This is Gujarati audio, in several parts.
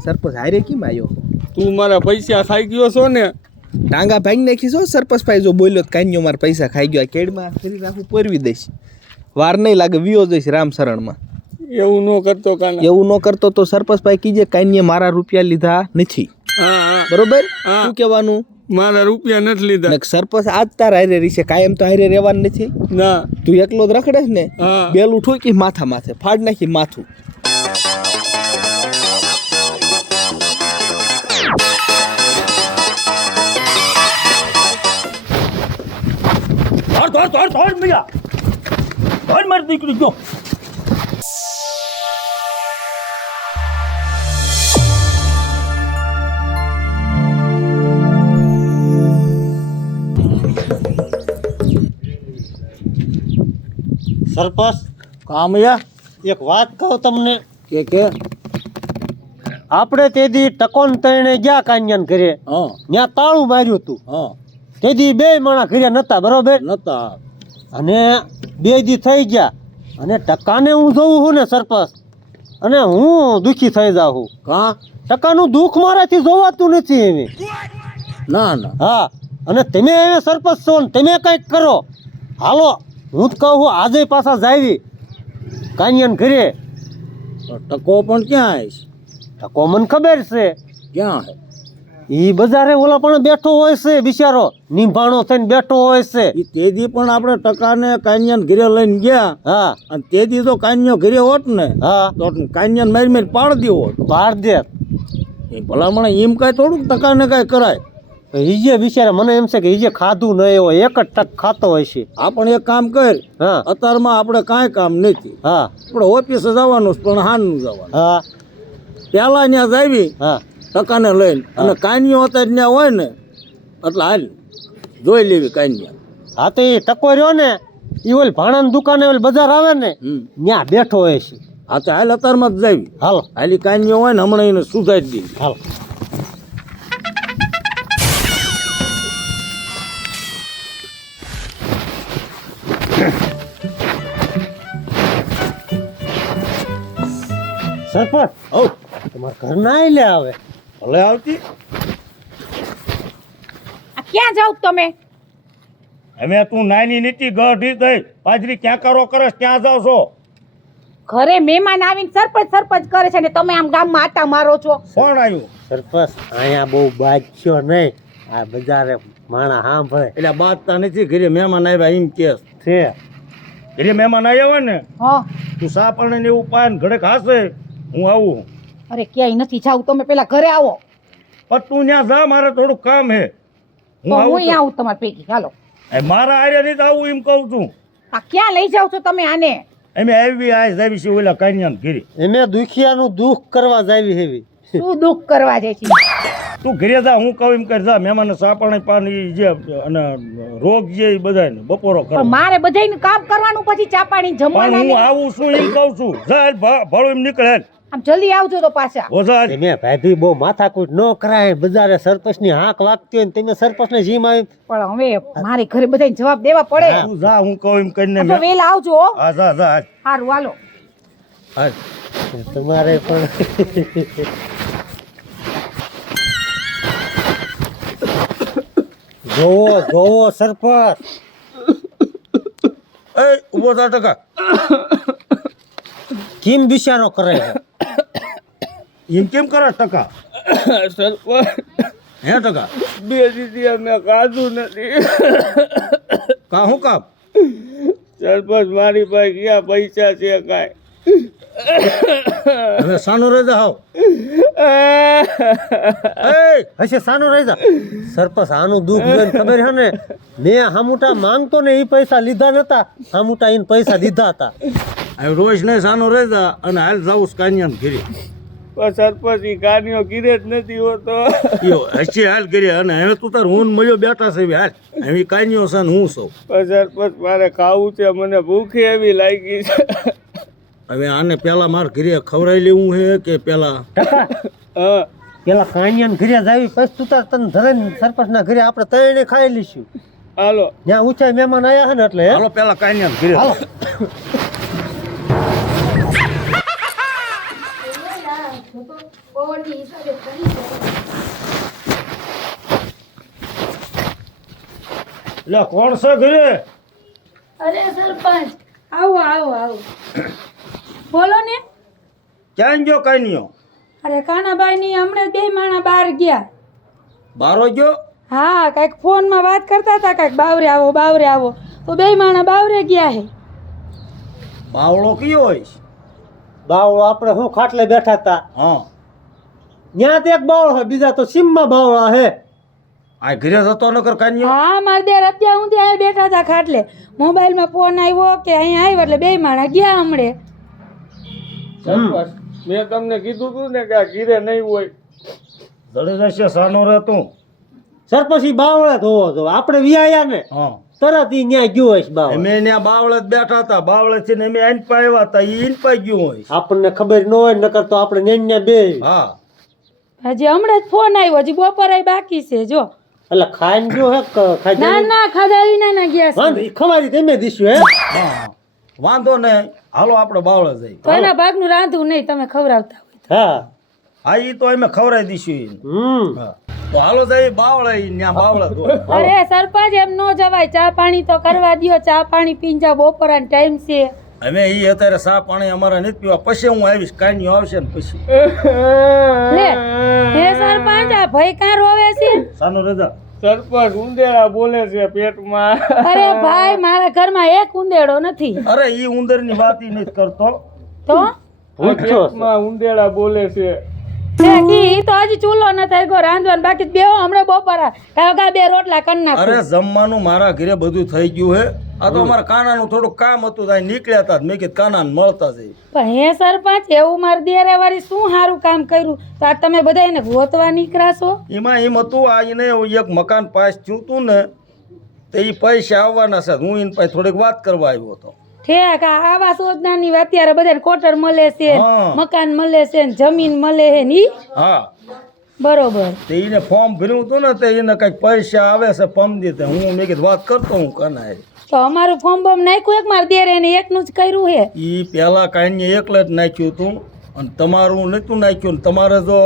સરપંચ હારે કેમ આવ્યો? તું મારા પૈસા ખાઈ ગયો છો ને? ટાંગા ભાંગી નાખીશો સરપંચ ભાઈ, જો બોલ્યો કાન્યો મારા પૈસા ખાઈ ગયો. કેડમાં ફરી રાખું પરવી દઈશ, વાર નહીં લાગે વિયો જઈશ રામશરણમાં. એવું ન કરતો કાના. એવું ન કરતો તો સરપંચ ભાઈ કીજે કાન્યે મારા રૂપિયા લીધા નથી. હા બરોબર? શું કહેવાનું? મારા રૂપિયા નથી લીધા. સરપંચ આજ તાર હારે રહેશે, કાયમ તો હારે રહેવાનું નથી. ના તું એકલો જ રખડે ને, બેલું ઠોકી માથા માથે ફાડ નાખી માથું. ધોડ મિયા ધોડ મારી દીકરી જો. સરપંચ કામયા એક વાત કહું તમને કે આપણે તેદી ટકોન તણે ગયા કાન્યાન ઘરે, ત્યાં તાળું માર્યું હતું. તેદી બે માણા ઘરે નતા, બરોબર નતા, અને બે દી થઈ ગયા અને ટકાને હું જોઉં છું ને સરપંચ, અને હું દુખી થઈ જાઉં છું. કા ટકાનું દુઃખ મારાથી જોવાતું નથી એવી. ના ના હા, અને તમે હવે સરપંચ છો ને તમે કંઈક કરો. હાલો હું જ કહું આજે પાછા જાવી કાન્યાન ઘરે. ટકો પણ ક્યાં આવીશ? ટકો મને ખબર છે ક્યાં હે. ઈ બજારે ઓલા પણ બેઠો હોય છે બિચારો, નિભાણો થઈને બેઠો હોય છે. તેદી પણ આપણે ટકાને કાન્યાન ઘરે લઈને ગયા. હા, અને તેદી તો કાન્યો ઘરે હોત ને, હા, તો કાન્યાન મારી મારી પાડ દેવો. પાડ દે એ ભલામણ એમ કાંઈ થોડુંક ટકાને કાંઈ કરાય. ઈજે બિચારા મને એમ છે કે ઈજે ખાધું નહીં હોય, એક જ ટક ખાતો હોય છે. આપણે એક કામ કર, હા, અત્યારમાં આપણે કાંઈ કામ નથી. હા, આપણે ઓફિસે જવાનું પણ હાનનું જવાનું. હા, પેલા ત્યાં જાવી, હા, ટકાને લઈને, અને કાન્યો અત્યારે ત્યાં હોય ને એટલે હાલ જોઈ લેવી કાન્યા. હા, તો એ ટકો રહ્યો ને એ ઓલ ભાણાની દુકાને ઓલ બજાર આવે ને ત્યાં બેઠો હોય છે. હા, તો હાલ અત્યારમાં જ જાવી. હાલો હાલી કાન્યો હોય ને હમણાં એને સુધારી દઈએ. હાલો. સરપંચ તમારા ઘર ના લે આવે. ભલે આવતી. આ ક્યાં જાવ તમે? અમે તું નાની નીતિ ગઢી દઈ પાજરી ક્યાં કરો કરસ ક્યાં જાવ છો? ઘરે મહેમાન આવીને સરપંચ સરપંચ કરે છે ને તમે આમ ગામમાં આટા મારો છો. કોણ આવ્યું? સરપંચ અહીંયા બહુ બાજ્યો નહીં, આ બજારે માણા સાંભળે એટલે બાજતા નથી. ઘરે મહેમાન આવ્યા એમ કે છે. ઘરે મહેમાન આવ્યા હોય ને હા, તું સા પણ એવું પાન ઘડે ખાશે હું આવું. અરે ક્યાંય નથી જાવ, તમે પેલા ઘરે આવો. પણ તું ત્યાં જા, મારે થોડું કામ હે. તો હું આવું તમારા પૈકી. હાલો. મારા આર્યા નહીં આવું એમ કહું છું. આ ક્યાં લઈ જાવ છો તમે આને? અમે આવી આ જાવી છે ઓલા કાન્યાન ઘરે. એમે દુખિયાનું દુઃખ કરવા જાવી હેવી. શું દુઃખ કરવા જાય છે? તું ઘરે જા, હું કહું એમ કરી જા. મહેમાન સાપણ પાન જે અને રોગ જે એ બધાને બપોરો કરો. મારે બધાયનું કામ કરવાનું, પછી ચા પાણી જમવાનું. હું આવું છું એમ કહું છું. જા ભાડું એમ નીકળે. આમ જલ્દી આવજો તો પાછા. તમે ભાભી બહુ માથાકૂટ ન કરાય. બજારે સરપંચની હાંક વાગતી હોય ને તમે સરપંચને જીમ આવી. પણ હવે મારે ઘરે બધાને જવાબ દેવા પડે. તું જા, હું કહું એમ કરીને. તો વેલા આવજો. હા જા જા. સારું હાલો. તમારે પણ જોવો જોવો સરપંચ. એ ઉભો થા ટકા. કેમ બિચારો કરે એમ કેમ કરે ટકા? સરપંચ હે ટકા? 2 દીદી અમે ખાધું નથી. કા હું કામ? સરપંચ મારી પાસે ક્યાં પૈસા છે કાંઈ? હવે સાનો રહેજા હાવ. હશે સાનો રહેજા. સરપંચ આનું દુઃખ જોઈને ખબર છે ને, મેં હામુટા માંગતો ને એ પૈસા લીધા નતા, હામુટા એને પૈસા દીધા હતા. હવે રોજ નહીં સાનો રહેજા અને હાલ જાઉં કાન્યાન ઘરે. પણ સરપંચ ઈ કાન્યો ઘીરે જ નથી હોતો. હસી હાલ ઘરે. અને હવે તું તાર હું મજો બેઠા છે હાલ. હવે કાન્યો છે ને હું સૌ. પણ સરપંચ મારે ખાવું છે, મને ભૂખ એવી લાગી છે. હવે આને પેલા માર ઘરે ખવડાવી લેવું છે કે પેલા? હા, પેલા કાન્યાન ઘરે જાવી, પછી તું તાર તને ધરે સરપંચના ઘરે આપણે ત્રણે ખાઈ લઈશું. હાલો. ત્યાં ઊંચાઈ મહેમાન આવ્યા છે ને એટલે. હાલો પેલા કાન્યાન ઘરે. હાલો. કોની એટલે કોણ છે ઘરે? અરે સરપંચ આવો આવો આવો બોલો ને. ક્યાં ગયો કાન્યો? અરે કાનાભાઈ ની હમણાં બે માણા બહાર ગયા. બારો ગયો? હા કાંઈક ફોનમાં વાત કરતા હતા કાંઈક બાવરે આવો તો બે માણા બાવરે ગયા હે. બાવળો કયો હોય? બાવળો આપણે શું ખાટલે બેઠા હતા હા, ત્યાં તો એક બાવળો હે, બીજા તો સીમમાં બાવળા હે. આ ઘરે જતો નકર કાન્યો? હા મારે દેર અત્યારે હું ત્યાં બેઠા હતા ખાટલે, મોબાઈલમાં ફોન આવ્યો કે અહીંયા આવ્યો એટલે બે માણા ગયા હમણે. સરપંચ મેં તમને કીધું તું ને કે આ ઘીરે નહીં હોય. જડે જશે સાનો રે તું. સરપંચ ઈ બાવળે જ હોવો જો, આપણે વિયાયા ને હા, તરત ઈ ન્યા ગયો હશે બાવળો. અમે ત્યાં બાવળે જ બેઠા હતા, બાવળે છે ને અમે આઈન પા આવ્યા હતા, ઈ ઈન પા ગયું હોય. આપણને ખબર ન હોય નકર તો આપણે ન્યા બે હા, હજી હમણાં જ ફોન આવ્યો, હજી બપોરે બાકી છે જો. એટલે ખાઈને ગયો હે ખાઈ ના ના ખાધા વિના ના ગયા છે. હા ઈ ખવારી તમે દીશું હે. હા, હા. વાંધો નહીં, હાલો આપણે બાવળે જઈએ. તો એના ભાગનું રાંધવું નહીં, તમે ખવડાવતા હોય. હા હા, ઈ તો અમે ખવડાવી દઈશું ઈને. હમ તો હાલો જઈએ બાવળે, ઈ ન્યા બાવળે ધોય. અરે સરપંચ એમ ન જવાય, ચા પાણી તો કરવા દ્યો, ચા પાણી પીને જાઓ, બપોરાનો ટાઈમ છે. અમે ઈ અત્યારે સા પાણી અમારે નથી પીવા, પછી હું આવીશ, કાન્યો આવશે ને પછી. લે હે સરપંચ આ ભાઈ કાં રોવે છે? સાનો રજા. સરપંચ ઉંદેડા બોલે છે પેટમાં. અરે ભાઈ મારા ઘરમાં એક ઉંદેડો નથી. અરે ઈ ઉંદરની વાત ઈ નથી કરતો. તો પૂછો પેટમાં ઉંદેડા બોલે છે. ઈ તો હજી ચૂલો ન થઈ ગયો રાંધવાનું, બાકી બેહો હમણાં બપોરા કાકા બે રોટલા કરી નાખો. અરે જમવાનું મારા ઘરે બધું થઈ ગયું હે. આ તો અમારા કાનાનું થોડું કામ હતું, ત્યાં નીકળ્યા હતા, મેં કીધું કાનાને મળતા જઈએ. પણ હે સરપંચ એવું મારી દેરે વાળી શું સારું કામ કર્યું તો આ તમે બધા એને ગોતવા નીકળ્યા છો? એમાં એમ હતું, આ એને એક મકાન પાસ થયું હતું ને, તો એ પૈસા આવવાના છે, હું એને પાસે થોડીક વાત કરવા આવ્યો હતો. ઠેક આ આવાસ યોજનાની અત્યારે બધાને કોટર મળે છે, હા. મકાન મળે છે, ને જમીન મળે છે ની. હા, બરોબર. તો એને ફોર્મ ભર્યું હતું ને, તો એને કંઈક પૈસા આવે છે પમદી, તો હું મેં કીધું વાત કરતો હું કાના. તો અમારું ફોર્મ બોમ નાખ્યું એક મારી દેરે એને એકનું જ કર્યું છે. એ પહેલાં કાંઈ એકલે જ નાખ્યું હતું, અને તમારું નહોતું નાખ્યું, ને તમારે જો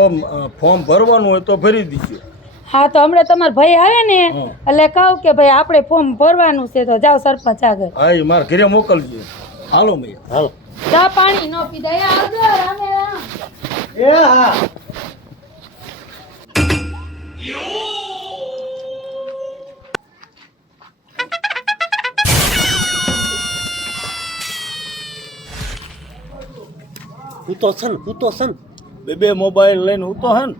ફોર્મ ભરવાનું હોય તો ભરી દીજો. હા તો હમણાં તમારા ભાઈ આવે ને હા. એટલે કહું કે ભાઈ આપણે ફોર્મ ભરવાનું છે તો જાઓ સરપંચ આગળ. હા, એ મારા ઘરે મોકલજો. હાલો મૈયા. હાલો ચા પાણી ન પીધા એ આવજો રામે રામ. એ હા હું તો છે ને બે મોબાઈલ લઈને હું તો હે ને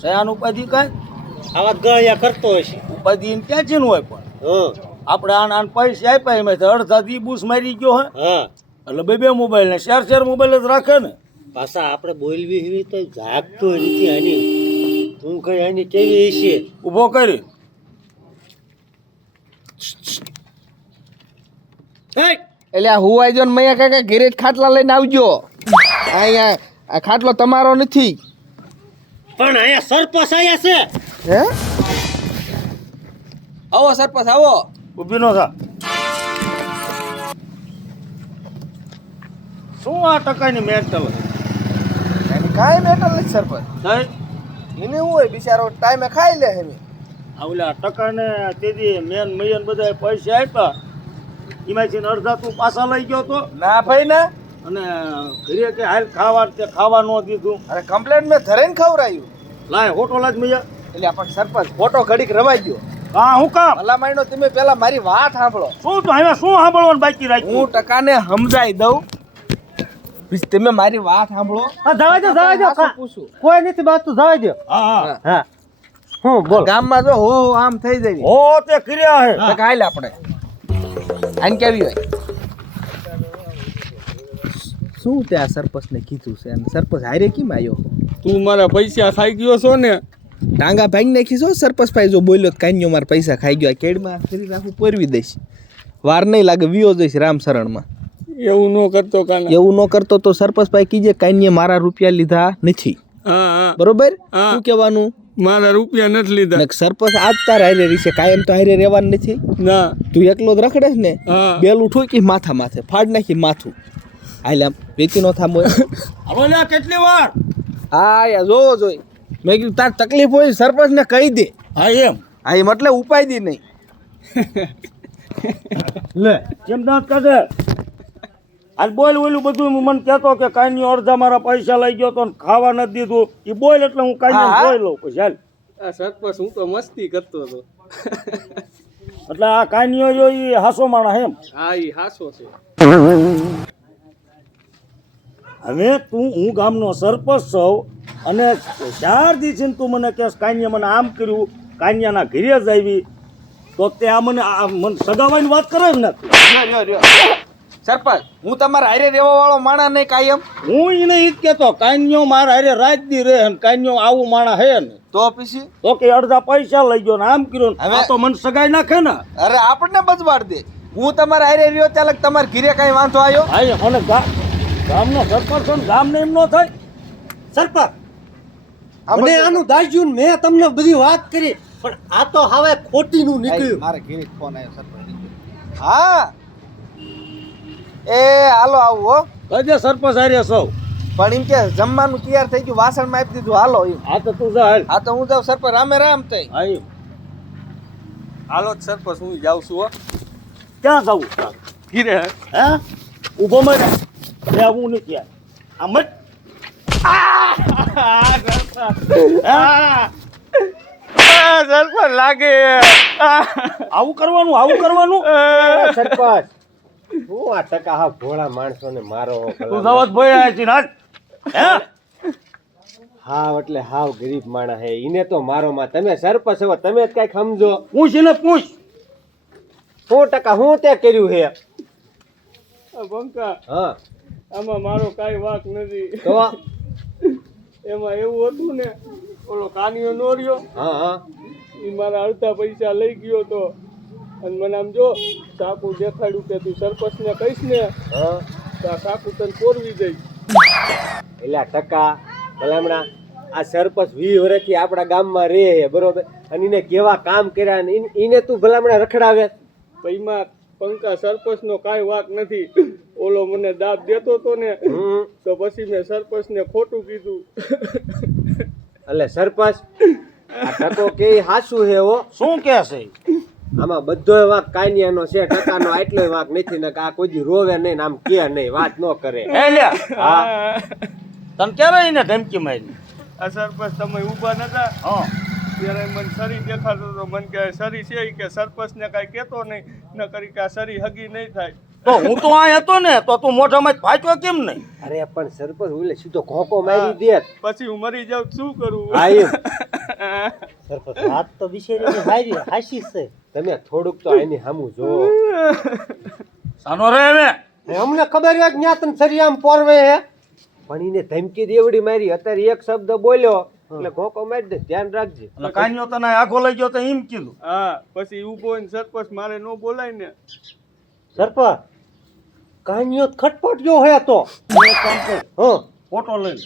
સયાન ઉપાધિ કાંઈ આવા ગળ્યા કરતો હશે. ઉપાધિ એને ક્યાં છે ને હોય, પણ હા આપણે આના પૈસા આપ્યા એમાં અડધા દી બૂસ મારી ગયો હે, હા એટલે બે મોબાઈલ ને ચાર મોબાઈલ જ રાખે ને. પાછા આપણે બોલવી એવી તો જાગતો નથી આની. તું કઈ આની કેવી છે ઊભો કરી એટલે આ હુવાઈ જો ને મૈયા કાકા ઘરે જ ખાટલા લઈને આવજો. અહીંયા આ ખાટલો તમારો નથી. પણ અહીંયા સરપંચ આયા છે. હે આવો સરપંચ આવો. ઊભી નો થા. શું આ ટકાની મેન્ટલ એની કાંઈ મેટર નથી સરપંચ. થાય? એને શું હોય બિચારો ટાઈમે ખાઈ લે એમ. આ ઓલા ટકાને તેથી મેન મયન બધા પૈસા આપ્યા, એમાંથી અડધા તું પાછા લઈ ગયો તો, ના ભાઈ ના. અને ઘરે કે હાલ ખાવા તે ખાવા ન દીધું. અરે કમ્પ્લેન્ટ મેં ધરેને ખવડાયું. લાય હોટો લાજ મૈયા. એટલે આપણે સરપંચ ફોટો ઘડીક રવાઈ ગયો. હા, હું કામ? ભલામણનો તમે પેલા મારી વાત સાંભળો. શું તો હવે શું સાંભળવાનું બાકી રાખ્યું? હું ટકાને સમજાઈ દઉં. પછી તમે મારી વાત સાંભળો. હા જવા દો પાછું પૂછું. કોઈ નથી બાત તો જવા દો. હા, હા. હા હું બોલ. ગામમાં જો હો આમ થઈ જાય. હો તે કર્યા હે. તો કાલે આપણે આને કેવી હોય શું તે આ સરપંચને કીધું છે અને સરપંચ હારે કેમ આવ્યો? તું મારા પૈસા ખાઈ ગયો છો ને. ટાંગા ભાંગી નાખી છો સરપંચ ભાઈ. જો બોલ્યો કાન્યો મારા પૈસા ખાઈ ગયો. આ કેડમાં ફરી રાખું પરવી દઈશ. વાર નહીં લાગે વિયો જઈશ રામશરણમાં. એવું ન કરતો કાના. એવું ન કરતો તો સરપંચ ભાઈ કીજે કાન્યે મારા રૂપિયા લીધા નથી. હા હા બરોબર હા. શું કહેવાનું? મારા રૂપિયા નથી લીધા. ને સરપંચ આજ તાર હારે રહેશે, કાયમ તો હારે રહેવાનું નથી. ના. તું એકલો જ રખડે ને. હા. બેલું ઠોકી માથા માથે ફાડ નાખી માથું. હાલ આમ વેચી નો થાંભો. હાલો લ્યા, કેટલી વાર? હા યાર જોવો જોઈ મેં કીધું તાર તકલીફ હોય સરપંચ ને કહી દે. હા એમ હા એમ એટલે ઉપાય દી નહીં. લે કેમ દાંત કાઢે હાલ બોલ ઓલું બધું મને કહેતો કે કાંઈ અડધા મારા પૈસા લઈ ગયો તો ને ખાવા નથી દીધું એ બોલ એટલે હું કાંઈ હા. જોઈ લઉં પછી હાલ સરપંચ હું તો મસ્તી કરતો હતો. એટલે આ કાંઈ જો એ હાસો માણા એમ હા ઈ હાસો છે. હવે હું ગામનો સરપંચ છું અને 4 દિવસે તું મને કહેશ કાંઈ મને આમ કર્યું કાંઈના ઘરે જ આવી તો તે આ મને સગાવાની વાત કરે ને સરપંચ હું તમારા હારે રહેવા વાળો માણા નહીં કાયમ. હું એને ઈ જ કહેતો કાંઈઓ મારા હારે રાત દી રહે ને કાંઈઓ આવું માણા હે ને તો પછી તો કે અડધા પૈસા લઈ ગયો ને આમ કર્યું ને આ તો મને સગાઈ નાખે ને અરે આપણને બજવાડ દે. હું તમારા હારે રહ્યો ત્યારે તમારે ઘરે કઈ વાંધો આવ્યો? હા મને ગામનો સરપંચ છે ને ગામને એમ ન થાય સરપંચ આ મને બધું- આનું દાજ્યું ને મેં તમને બધી વાત કરી પણ આ તો હવે ખોટીનું નીકળ્યું. મારે ઘરે ફોન આવ્યો સરપંચ. હા એ હાલો આવું હો. કજે સરપંચ હારે સૌ પણ એમ કે જમવાનું તૈયાર થઈ ગયું વાસણમાં આપી દીધું હાલો એમ. આ તો તું જા હાલ હા તો હું જાઉં સરપંચ રામે રામ થઈ. હા એમ હાલો જ સરપંચ હું જાઉં છું હો. ક્યાં જવું ઘીરે હે ઊભો મત લે હું નહીં ક્યાં આ મત સરપંચ લાગે. આવું કરવાનું સરપંચ હું આ ટકા હા ભોળા માણસોને મારો તું જવત ભોય આ છે નાટ હે હાવ એટલે હાવ ગરીબ માણસ હે ઈને તો મારો માં તમે સરપંચ હો તમે જ કઈક સમજો. પૂછ એને પૂછ 100% હું તે કર્યું હે. બંકા હા આમાં મારો કાંઈ વાંક નથી. તો એમાં એવું હતું ને ઓલો કાનિયો નો રહ્યો હા હા એ મારા અડધા પૈસા લઈ ગયો તો અને મને આમ જો સાકુ દેખાડ્યું કે તું સરપંચને કહીશ ને હા તો આ સાકુ તને પોરવી દઈ. એલા ટકા ભલામણા આ સરપંચ 20 વર્ષથી આપણા ગામમાં રહે છે બરોબર અને એને કેવા કામ કર્યા ને એને તું ભલામણા રખડાવે. એમાં પંકા સરપંચનો કાંઈ વાંક નથી. ઓલો મને દાબ દેતો તો ને તો પછી મેં સરપંચને ખોટું કીધું. એટલે સરપંચ આ ટકો કે હાસું હે હો. શું કે છે આમાં બધોય વાંક કાનિયાનો છે ટકાનો આટલોય વાંક નથી ને કે આ કોઈ દી રોવે નહીં ને આમ કે નહીં વાત ન કરે. હે લ્યા હા તને ક્યારે એને ધમકી મારી આ સરપંચ તમે ઊભા નતા હા ત્યારે મને સરી દેખાતો તો મને કે સરી છે ઈ કે સરપંચને કાંઈ કહેતો નહીં ન કરી કે આ સરી હગી નહીં થાય. તો હું તો આ હતો ને તો તું મોઢામાં જ ફાટ્યો કેમ નહીં અરે પણ સરપંચ ઓલે સીધો ઘોકો મારી દે. પછી હું મરી જાઉં તો શું કરું? હા એમ સરપંચ વાત તો બિચારીની હારી હાસી છે. તમે થોડુંક તો એની સામું જોવો. સાનો રે હવે અમને ખબર હોય કે ન્યા તને સરી આમ પોરવે હે પણ એને ધમકી દેવડી મારી અત્યારે એક શબ્દ બોલ્યો એટલે ઘોકો મારી દે ધ્યાન રાખજે. એટલે કાન્યો તને આખો લઈ ગયો તો એમ કીધું હા પછી ઊભો હોય ને સરપંચ મારે ન બોલાય ને. સરપંચ કાન્યો ખટપટ્યો હે તો હા ફોટો લઈ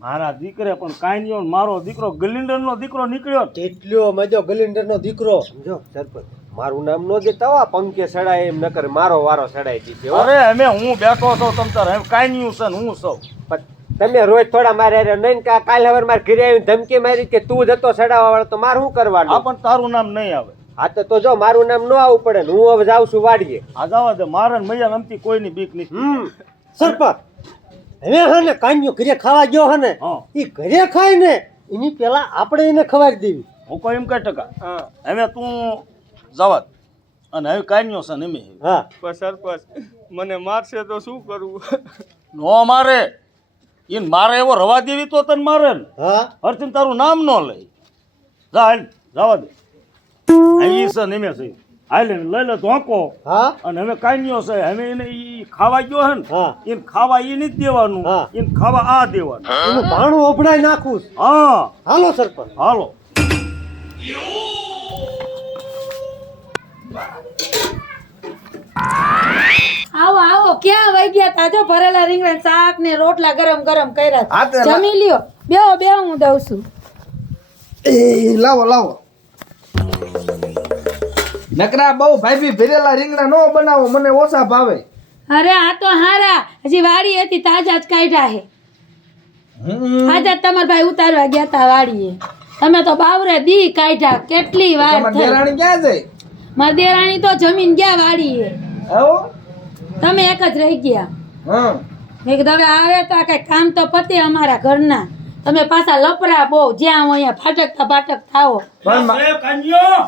મારા દીકરે પણ કાન્યો ને મારો દીકરો ગલિન્ડર નો દીકરો નીકળ્યો કેટલો મજો ગલિન્ડર નો દીકરો સમજો સરપંચ મારું નામ નો દેતા હો પંકે સડાય એમ ન કરે મારો વારો સડાઈ દીધો હો. અરે અમે હું બેઠો છું તમ તાર હવે કાન્યું છે ને હું સૌ પણ તમે રોજ થોડા મારે નહીં કે કાલ હવે મારે ઘરે આવીને ધમકી મારી કે તું જતો સડાવવા વાળો તો મારે શું આ કરવાનું? પણ તારું નામ નહીં આવે હા તો જો મારું નામ ન આવવું પડે ને હું હવે જાઉં છું વાડીએ. આ જવા દે મારે ને મૈયા નમતી કોઈની બીક નહીં સરપંચ હવે હે ને કાન્યો ઘરે ખાવા ગયો હે ને હા એ ઘરે ખાય ને એની પેલા આપણે એને ખવાડી દેવી. હું કોઈ એમ કઈ ટકા હા હવે તું જવા દે. અને હવે કાન્યો છે ને એમ હા પણ સરપંચ મને મારશે તો શું કરવું? નો મારે એને મારે એવો રવા દેવી તો તને મારે ને હા હરથી તારું નામ ન લઈ જા હાલ જવા દે અહીં છે ને એમ છે હાલ એને લઈ લે ધોકો હા અને હવે કાન્યો છે હવે એને ઈ ખાવા ગયો હે ને હા એને ખાવા ઈ નથી દેવાનું હા. એને ખાવા આ દેવાનું એનું ભાણું ઓભણાઈ નાખું છું. હા હાલો સરપંચ હાલો આવો આવો ક્યાં વહી ગયા તાજો ભરેલા રીંગણા શાક ને રોટલા ગરમ ગરમ કર્યા હા તે જમી લ્યો બેહો હું દઉં છું. લાવો લાવો નકરા બહુ ભાઈ ભરેલા રીંગણા નો બનાવો મને ઓછા ભાવે. અરે આ તો હારા હજી વાડી હતી તાજા જ કાઢ્યા હે આજે જ તમારા ભાઈ ઉતારવા ગયા તા વાડીએ. તમે તો બાવરે દી કાઢ્યા, કેટલી વાર તમારી થઈ. દેરાણી ક્યાં જાય? મારી દેરાણી તો જમીન ગયા વાડીએ, આવો તમે એક જ રહી ગયા. હા મેં કીધું હવે આવે તો આ કઈ કામ તો પતે અમારા ઘરના. તમે પાછા લપરા બહુ, જ્યાં હોય અહીંયા ફાટક થાવો. એ કાન્યો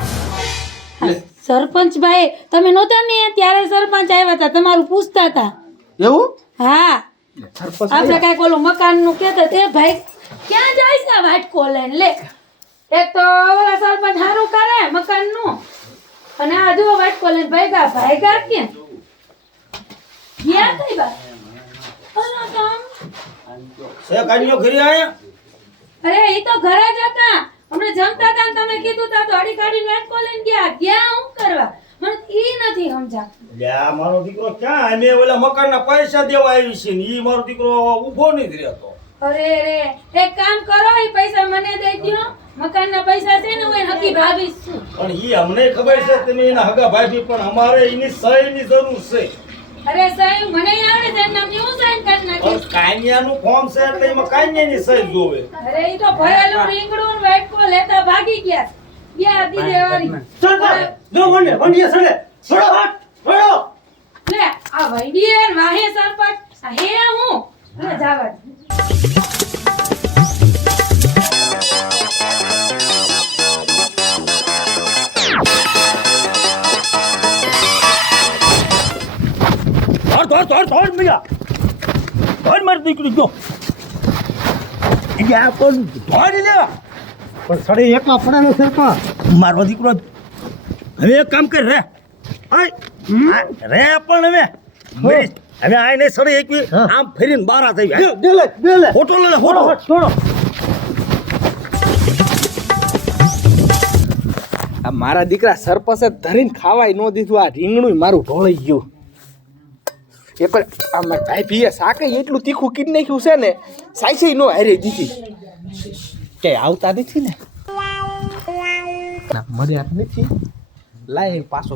સરપંચ ભાઈ તમે નહોતા ને ત્યારે સરપંચ આવ્યા હતા, તમારું પૂછતા હતા. એવું હા, સરપંચ આપણે કઈક ઓલું મકાન નું કહેતા તે ભાઈ ક્યાં જાય છે આ વાટકો લઈને? લે, એક તો ઓલા સરપંચ સારું કરે મકાન નું, અને આ જો વાટકો લઈને ભાઈગા ક્યાં ગયા કઈ બા? ઓલો તો છે કાન્યો ઘરે આયા? અરે એ તો ઘરે જ હતા, હમણાં જમતા હતા ને તમે કીધું તા તો અડી કાઢીને વાટકો લઈને ગયા હું કરવા? મને ઈ નથી સમજાતું. લ્યા મારો દીકરો ક્યાં? અમે ઓલા મકાનના પૈસા દેવા આવી છે ને ઈ મારો દીકરો ઊભો નહીં રહેતો. અરે રે, એક કામ કરો, એ પૈસા મને દઈ દ્યો. મકાનના પૈસા છે ને હું એને હકી ભાભી છું. પણ ઈ અમને ખબર છે તમે એના હગા ભાભી, પણ અમારે એની સહીની જરૂર છે. અરે સાહેબ મને આવડે છે, એમના હું સાઈન કરી નાખીશ. પણ કાન્યાનું ફોર્મ છે એટલે એમાં કાન્યાની સહી જોવે. અરે ઈ તો ભરેલું રીંગણું ને વાટકો લેતા ભાગી ગયા. ગયા દીદે વાળી. લે આ વૈડીએ ને વાહે સરપંચ આ હે હું લે જાવા દે. ધોર મિયા ધોર મારી દીકરી જો આ પણ ધોર લે. પણ સડે એકમાં પડેલો સરપંચ. મારો દીકરો હવે એક કામ કર રે રે પણ હવે આ નહીં સડે એક આમ ફરીને બારા થઈ ગયા. ફોટો લે ફોટો છોડો. આ મારા દીકરા સરપંચે ધરીને ખાવાય ન દીધું, આ રીંગણું મારું ઢોળાઈ ગયું. એ પણ આ મારા ભાઈ ભીએ શાકે એટલું તીખું કીધી નાખ્યું છે ને, સાઈસે નો હારે દીધી કે આવતા નથી ને, ના મળ્યા નથી. લાય પાછો